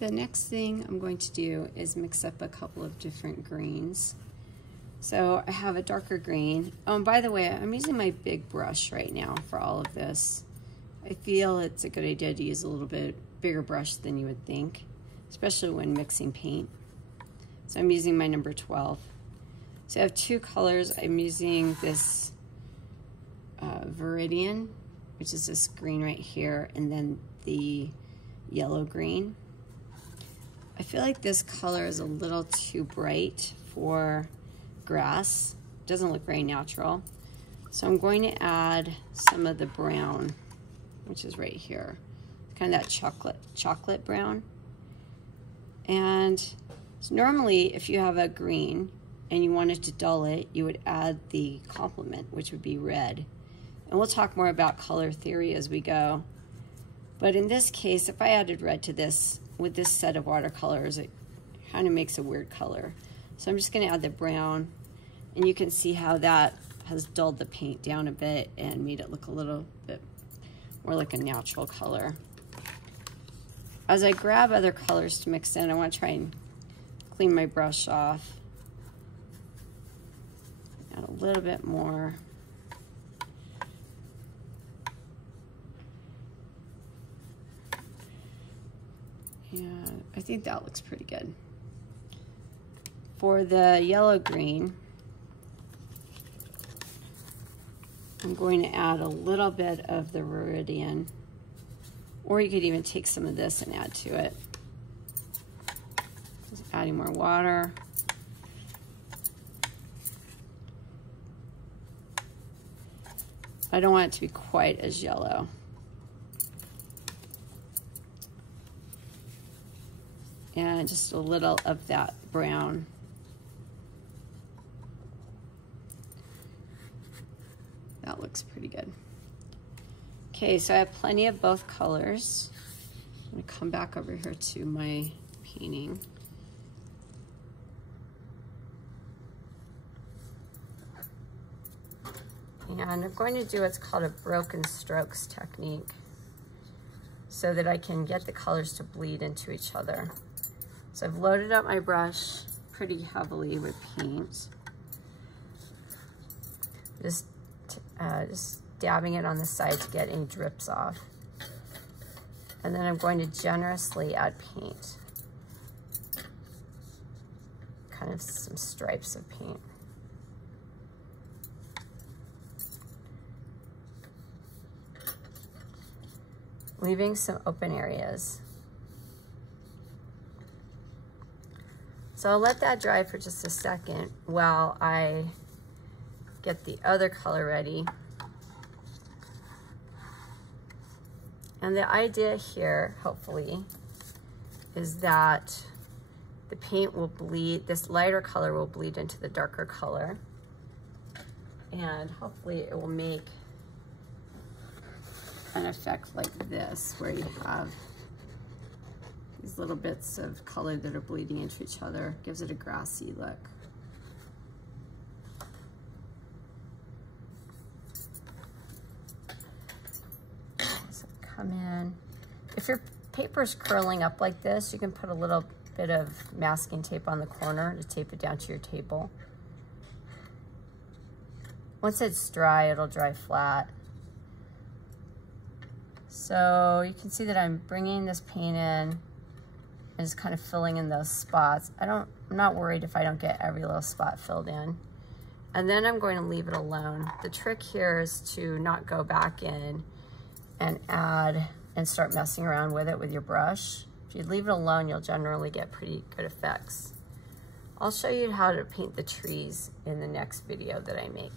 The next thing I'm going to do is mix up a couple of different greens. So I have a darker green. Oh, and by the way, I'm using my big brush right now for all of this. I feel it's a good idea to use a little bit bigger brush than you would think, especially when mixing paint. So I'm using my number 12. So I have two colors. I'm using this Viridian, which is this green right here, and then the yellow green. I feel like this color is a little too bright for grass. It doesn't look very natural. So I'm going to add some of the brown, which is right here. Kind of that chocolate brown. And so normally if you have a green and you wanted to dull it, you would add the complement, which would be red. And we'll talk more about color theory as we go. But in this case, if I added red to this, with this set of watercolors, it kind of makes a weird color. So I'm just gonna add the brown, and you can see how that has dulled the paint down a bit and made it look a little bit more like a natural color. As I grab other colors to mix in, I want to try and clean my brush off. Add a little bit more. Yeah, I think that looks pretty good. For the yellow green, I'm going to add a little bit of the Viridian, or you could even take some of this and add to it. Just adding more water. I don't want it to be quite as yellow. And just a little of that brown. That looks pretty good. Okay, so I have plenty of both colors. I'm gonna come back over here to my painting. And I'm going to do what's called a broken strokes technique so that I can get the colors to bleed into each other. So I've loaded up my brush pretty heavily with paint. Just dabbing it on the side to get any drips off. And then I'm going to generously add paint. Kind of some stripes of paint. Leaving some open areas. So I'll let that dry for just a second while I get the other color ready. And the idea here, hopefully, is that the paint will bleed, this lighter color will bleed into the darker color. And hopefully it will make an effect like this, where you have these little bits of color that are bleeding into each other. Gives it a grassy look. So come in. If your paper's curling up like this, you can put a little bit of masking tape on the corner to tape it down to your table. Once it's dry, it'll dry flat. So you can see that I'm bringing this paint in and just kind of filling in those spots. I'm not worried if I don't get every little spot filled in. And then I'm going to leave it alone. The trick here is to not go back in and add and start messing around with it with your brush. If you leave it alone, you'll generally get pretty good effects. I'll show you how to paint the trees in the next video that I make.